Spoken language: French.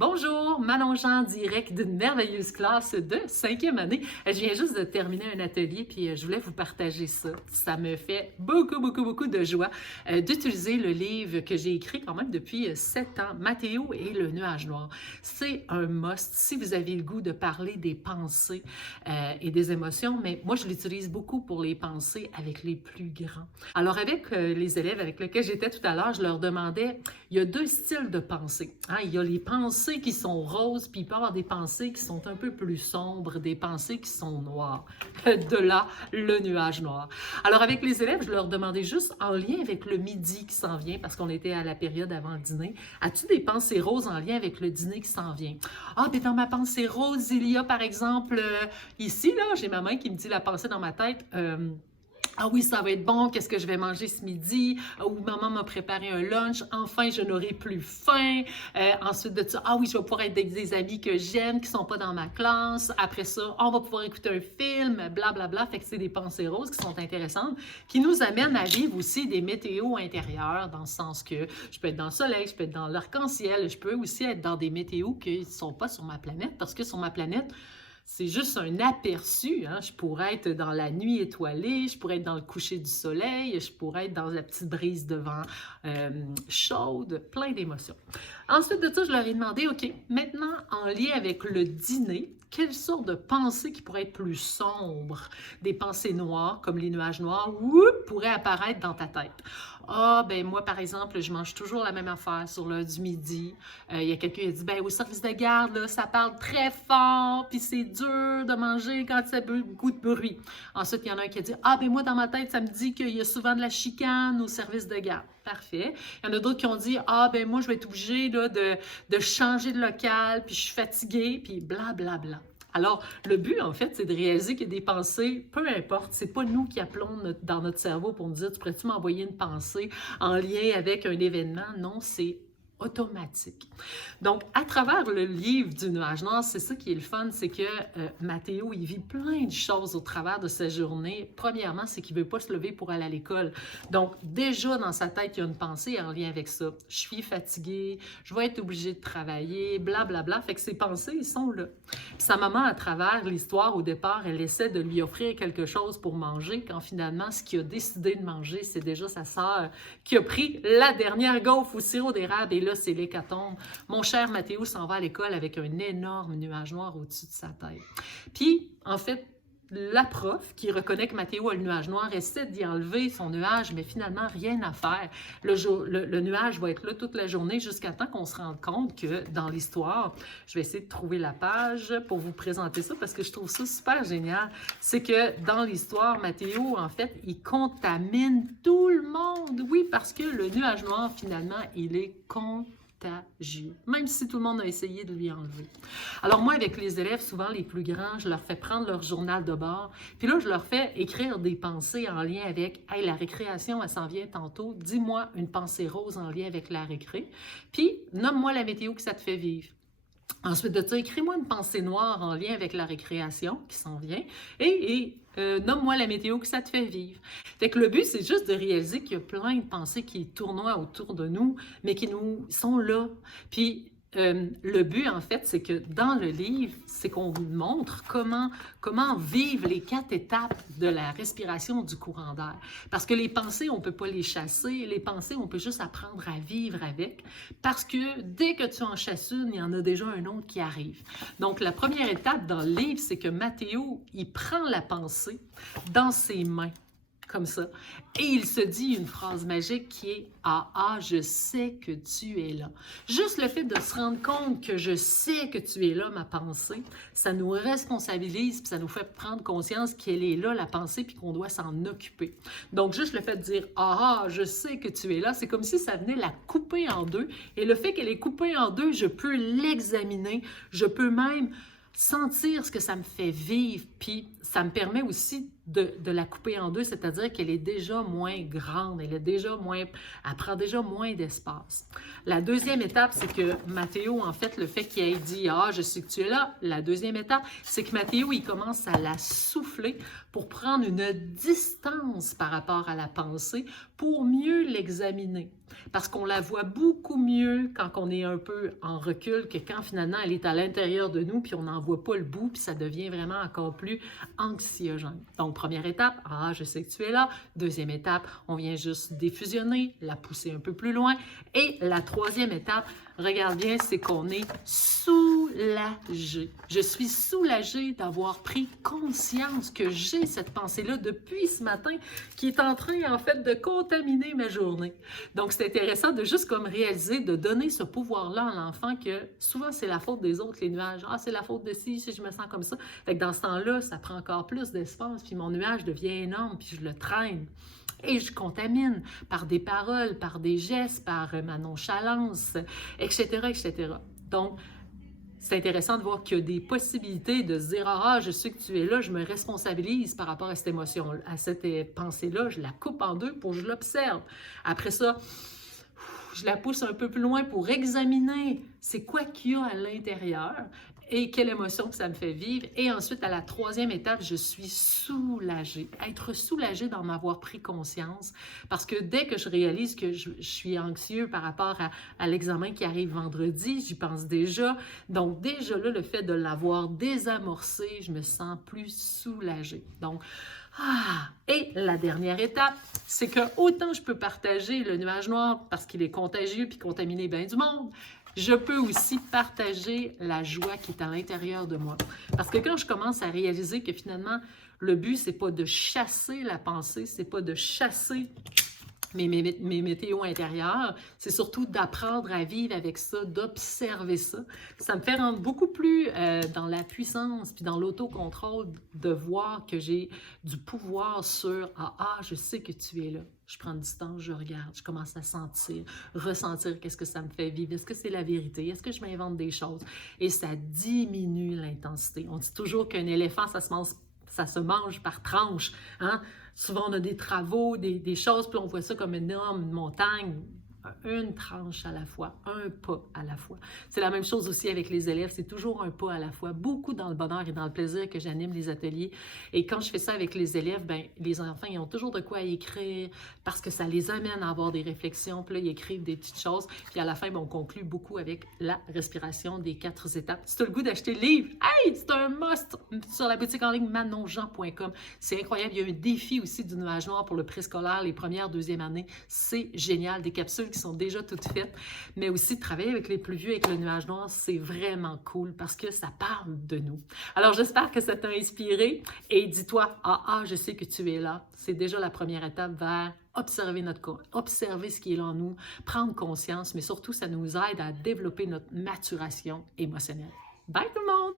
Bonjour, Manon Jean, direct d'une merveilleuse classe de 5e année. Je viens juste de terminer un atelier, puis je voulais vous partager ça. Ça me fait beaucoup de joie d'utiliser le livre que j'ai écrit quand même depuis 7 ans, Mathéo et le nuage noir. C'est un must si vous avez le goût de parler des pensées et des émotions, mais moi je l'utilise beaucoup pour les pensées avec les plus grands. Alors avec les élèves avec lesquels j'étais tout à l'heure, je leur demandais, il y a 2 styles de pensée. Hein? Il y a les pensées qui sont roses, puis il peut y avoir des pensées qui sont un peu plus sombres, des pensées qui sont noires. De là, le nuage noir. Alors avec les élèves, je leur demandais juste en lien avec le midi qui s'en vient, parce qu'on était à la période avant le dîner, as-tu des pensées roses en lien avec le dîner qui s'en vient? Ah, bien dans ma pensée rose, il y a par exemple, ici, là, j'ai ma main qui me dit la pensée dans ma tête, ah oui, ça va être bon, qu'est-ce que je vais manger ce midi? Ou maman m'a préparé un lunch, enfin je n'aurai plus faim. Ensuite de ça, ah oui, je vais pouvoir être avec des amis que j'aime, qui ne sont pas dans ma classe. Après ça, on va pouvoir écouter un film, blablabla. Bla, bla. Fait que c'est des pensées roses qui sont intéressantes, qui nous amènent à vivre aussi des météos intérieures, dans le sens que je peux être dans le soleil, je peux être dans l'arc-en-ciel, je peux aussi être dans des météos qui ne sont pas sur ma planète, parce que sur ma planète, c'est juste un aperçu. Hein? Je pourrais être dans la nuit étoilée, je pourrais être dans le coucher du soleil, je pourrais être dans la petite brise de vent chaude, plein d'émotions. Ensuite de ça, je leur ai demandé, OK, maintenant, en lien avec le dîner, quelle sorte de pensées qui pourraient être plus sombres, des pensées noires, comme les nuages noirs, pourraient apparaître dans ta tête? Ah, ben moi, par exemple, je mange toujours la même affaire sur l'heure du midi. Il y a quelqu'un qui a dit, ben au service de garde, là, ça parle très fort, puis c'est dur de manger quand il y a beaucoup de bruit. Ensuite, il y en a un qui a dit, ah, ben moi, dans ma tête, ça me dit qu'il y a souvent de la chicane au service de garde. Parfait. Il y en a d'autres qui ont dit, ah, ben moi, je vais être obligée là, de changer de local, puis je suis fatiguée, puis blablabla. Alors, le but, en fait, c'est de réaliser qu'il y a des pensées, peu importe, c'est pas nous qui appelons dans notre cerveau pour nous dire, tu pourrais-tu m'envoyer une pensée en lien avec un événement? Non, c'est automatique. Donc, à travers le livre du nuage noir, c'est ça qui est le fun, c'est que Mathéo, il vit plein de choses au travers de sa journée. Premièrement, c'est qu'il ne veut pas se lever pour aller à l'école. Donc, déjà, dans sa tête, il y a une pensée en lien avec ça. Je suis fatiguée, je vais être obligée de travailler, blablabla. Fait que ses pensées, ils sont là. Puis sa maman, à travers l'histoire, au départ, elle essaie de lui offrir quelque chose pour manger, quand finalement, ce qu'il a décidé de manger, c'est déjà sa sœur qui a pris la dernière gaufre au sirop d'érable. Et là, c'est l'hécatombe. Mon cher Mathéo s'en va à l'école avec un énorme nuage noir au-dessus de sa tête. Puis, en fait, la prof, qui reconnaît que Mathéo a le nuage noir, essaie d'y enlever son nuage, mais finalement, rien à faire. Le nuage va être là toute la journée jusqu'à temps qu'on se rende compte que dans l'histoire, je vais essayer de trouver la page pour vous présenter ça parce que je trouve ça super génial. C'est que dans l'histoire, Mathéo, en fait, il contamine tout le monde. Oui, parce que le nuage noir, finalement, il est contagieux, même si tout le monde a essayé de lui enlever. Alors moi, avec les élèves, souvent les plus grands, je leur fais prendre leur journal de bord, puis là, je leur fais écrire des pensées en lien avec « Hey, la récréation, elle s'en vient tantôt, dis-moi une pensée rose en lien avec la récré, puis nomme-moi la météo que ça te fait vivre. » Ensuite de ça, écris-moi une pensée noire en lien avec la récréation qui s'en vient et nomme-moi la météo que ça te fait vivre. Fait que le but, c'est juste de réaliser qu'il y a plein de pensées qui tournoient autour de nous, mais qui nous sont là. Puis, le but, en fait, c'est que dans le livre, c'est qu'on vous montre comment vivre les 4 étapes de la respiration du courant d'air. Parce que les pensées, on ne peut pas les chasser. Les pensées, on peut juste apprendre à vivre avec. Parce que dès que tu en chasses une, il y en a déjà un autre qui arrive. Donc, la première étape dans le livre, c'est que Mathéo, il prend la pensée dans ses mains. Comme ça. Et il se dit une phrase magique qui est « Ah, ah, je sais que tu es là ». Juste le fait de se rendre compte que je sais que tu es là, ma pensée, ça nous responsabilise, puis ça nous fait prendre conscience qu'elle est là, la pensée, puis qu'on doit s'en occuper. Donc, juste le fait de dire « Ah, ah, je sais que tu es là », c'est comme si ça venait la couper en deux. Et le fait qu'elle est coupée en deux, je peux l'examiner, je peux même sentir ce que ça me fait vivre, puis ça me permet aussi de la couper en deux, c'est-à-dire qu'elle est déjà moins grande, elle prend déjà moins d'espace. La deuxième étape, c'est que Mathéo, en fait, le fait qu'il ait dit « Ah, je sais que tu es là », la deuxième étape, c'est que Mathéo, il commence à la souffler pour prendre une distance par rapport à la pensée pour mieux l'examiner. Parce qu'on la voit beaucoup mieux quand on est un peu en recul que quand finalement elle est à l'intérieur de nous puis on n'en voit pas le bout puis ça devient vraiment encore plus anxiogène. Donc, première étape, ah, je sais que tu es là. Deuxième étape, on vient juste défusionner, la pousser un peu plus loin. Et la troisième étape, regarde bien, c'est qu'on est soulagé. Je suis soulagée d'avoir pris conscience que j'ai cette pensée-là depuis ce matin qui est en train, en fait, de contaminer ma journée. Donc, c'est intéressant de juste comme réaliser, de donner ce pouvoir-là à l'enfant que souvent, c'est la faute des autres, les nuages. Ah, c'est la faute de si je me sens comme ça. Fait que dans ce temps-là, ça prend encore plus d'espace, puis mon nuage devient énorme, puis je le traîne. Et je contamine par des paroles, par des gestes, par ma nonchalance, etc., etc. Donc, c'est intéressant de voir qu'il y a des possibilités de se dire « Ah, je sais que tu es là, je me responsabilise par rapport à cette émotion, à cette pensée-là, je la coupe en deux pour que je l'observe. » Après ça, je la pousse un peu plus loin pour examiner c'est quoi qu'il y a à l'intérieur et quelle émotion que ça me fait vivre. Et ensuite, à la troisième étape, je suis soulagée. Être soulagée d'en avoir pris conscience parce que dès que je réalise que je suis anxieux par rapport à l'examen qui arrive vendredi, j'y pense déjà. Donc déjà là, le fait de l'avoir désamorcé, je me sens plus soulagée. Donc, et la dernière étape, c'est que autant je peux partager le nuage noir parce qu'il est contagieux puis contaminer bien du monde, je peux aussi partager la joie qui est à l'intérieur de moi. Parce que quand je commence à réaliser que finalement, le but, c'est pas de chasser la pensée, c'est pas de chasser mes météos intérieurs, c'est surtout d'apprendre à vivre avec ça, d'observer ça. Ça me fait rendre beaucoup plus dans la puissance puis dans l'autocontrôle de voir que j'ai du pouvoir sur « Ah, je sais que tu es là ». Je prends une distance, je regarde, je commence à sentir, ressentir qu'est-ce que ça me fait vivre. Est-ce que c'est la vérité? Est-ce que je m'invente des choses? Et ça diminue l'intensité. On dit toujours qu'un éléphant, ça se mange par tranche. Hein? Souvent, on a des travaux, des choses, puis on voit ça comme une énorme montagne. Une tranche à la fois, un pas à la fois. C'est la même chose aussi avec les élèves, c'est toujours un pas à la fois, beaucoup dans le bonheur et dans le plaisir que j'anime les ateliers. Et quand je fais ça avec les élèves, ben, les enfants, ils ont toujours de quoi écrire parce que ça les amène à avoir des réflexions, puis là, ils écrivent des petites choses, puis à la fin, ben, on conclut beaucoup avec la respiration des 4 étapes. Si tu as le goût d'acheter le livre, hey, c'est un must sur la boutique en ligne manonjean.com. C'est incroyable, il y a un défi aussi du nuage noir pour le préscolaire, les premières, deuxième années. C'est génial, des capsules qui sont déjà toutes faites, mais aussi travailler avec les plus vieux avec le nuage noir, c'est vraiment cool parce que ça parle de nous. Alors, j'espère que ça t'a inspiré et dis-toi, je sais que tu es là. C'est déjà la première étape vers observer notre corps, observer ce qui est là en nous, prendre conscience, mais surtout, ça nous aide à développer notre maturation émotionnelle. Bye tout le monde!